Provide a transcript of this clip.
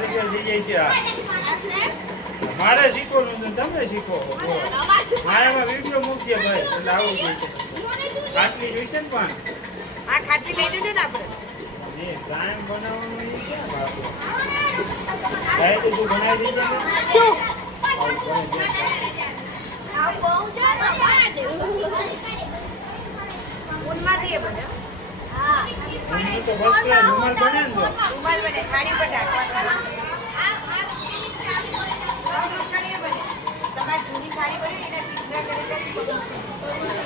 કારીગર થઈ જાય છે મારે શીખવાનું છે તમે શીખો મારામાં વિડીયો મૂકજે ભાઈ એટલે આવું જોઈએ છે ખાટલી જોઈશે ને પણ આ ખાટલી લઈ જજો ને આપણે એ કાયમ બનાવવાનું એ ક્યાં બાપુ ભાઈ તો તું બનાવી દેજે ને શું ઊનમાંથી એ બને હું તો બસ ક્લાસ રૂમાલ બને ને તો રૂમાલ બને થાળી પર ઢાંકવાનું તમારી જૂની સાડી બની એના ચીકણા કરે